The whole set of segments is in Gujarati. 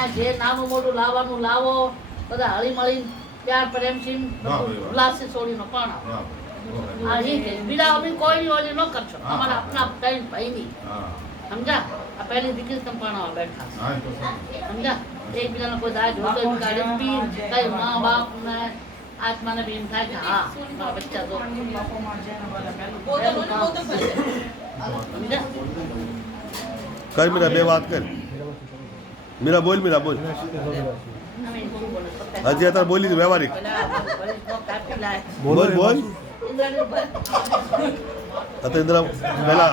જે નાનું મોટું લાવવાનું લાવો, બધા હળી મળી પ્યાર પ્રેમથી ઉલ્લાસથી છોડીનો પણ આ બીજા અમે કોઈ ઓલી ન કરશો, અમારા આપણા ત્રણ ભાઈની સમજા. આ પહેલી દીકરી તમે પણ બેઠા સમજા. એકબીજાનો કોઈ દાય જોતો ગાડી પી કઈ મા બાપ ને આત્માને બી એમ થાય કે હા મારા બચ્ચા તો સમજા. કર મીરા બે વાત કર. મીરા બોલ, મીરા બોલ. હજી અત્યારે બોલી હતી વ્યવહારિક. બોલ બોલ. અત્યારે પેલા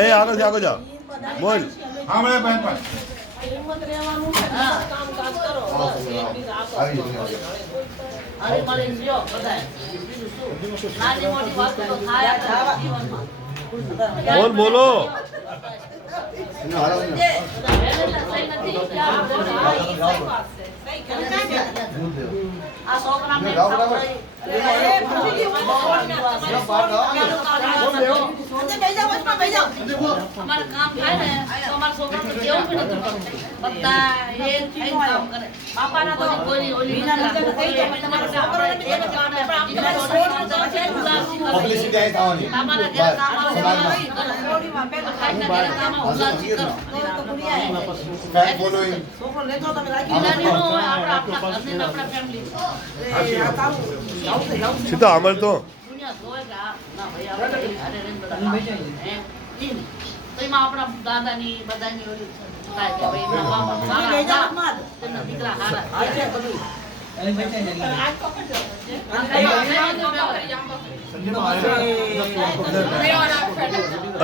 એ આગળ જા, આગળ જા. બોલ. બોલ બોલો. અમારે કામ થાય ને તો અમારા છોકરાને કેવું બી નથી પડતું. બધા એ કામ કરે. બાપાના તો કોઈ ઓલી તમારા ઘરે કામ સીતા અમલ તો આપણા દાદાની બધાની દીકરા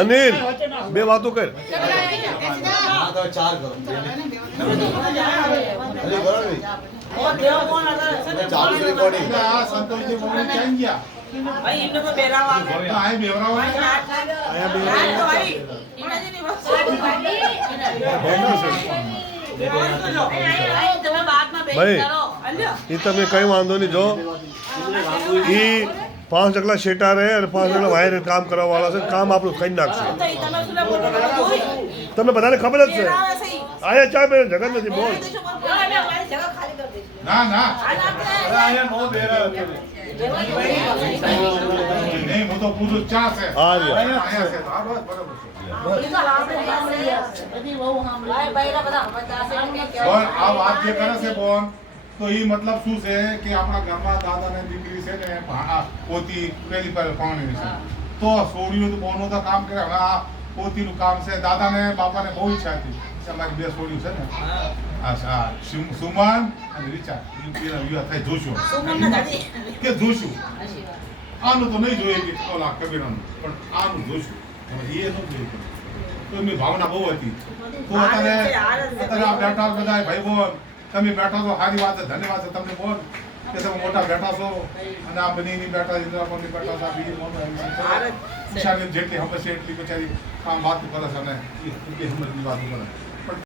અનિલ બે વાતો કર. ભાઈ એ તમે કઈ વાંધો નહીં. જો એ 5 ડગલા શેટા રહે અને 5 ડગલા વાયર કામ કરવા વાળા છે. કામ આપણું કઈ નાખશે. તમને બધાને ખબર જ છે. આયા ચા બે જગત નથી. બોલ. ના ના નહીં, હું તો પૂરું ચા છે. હા આયા છે બરાબર છે. બોલ આ વાત જે કરે છે બોન, તો એ મતલબ શું છે કે આપણા ઘરમાં દાદા ને દીકરી છે ને પોતી પેલી પાણી છે તો સોડિયું તો બોનો તો કામ કરે. હવે આ પોતીનું કામ છે. દાદા ને બાપા ને બહુ ઈચ્છા હતી કે અમારી બે સોડિયું છે ને સુમન અને રીચા વિવાહ થાય જોશું કે જોશું. આનું તો નહીં જોઈએ કે ઓલા કબીરાનું, પણ આનું જોશું. એ ન જોયું તો એમની ભાવના બહુ હતી. તો અત્યારે આ બેઠા બધા ભાઈ બોન તમે બેઠા છો, સારી વાત છે, ધન્યવાદ છે તમને બોન કે તમે મોટા બેઠા છો. અને આ બનીની બેઠા, ઇન્દ્રાપુરની બેઠા છે, બીજી મોનો ઈશાની જેટલી હમે છે એટલી બચારી કામ વાત કરે છે અને એ સમજની વાત કરે.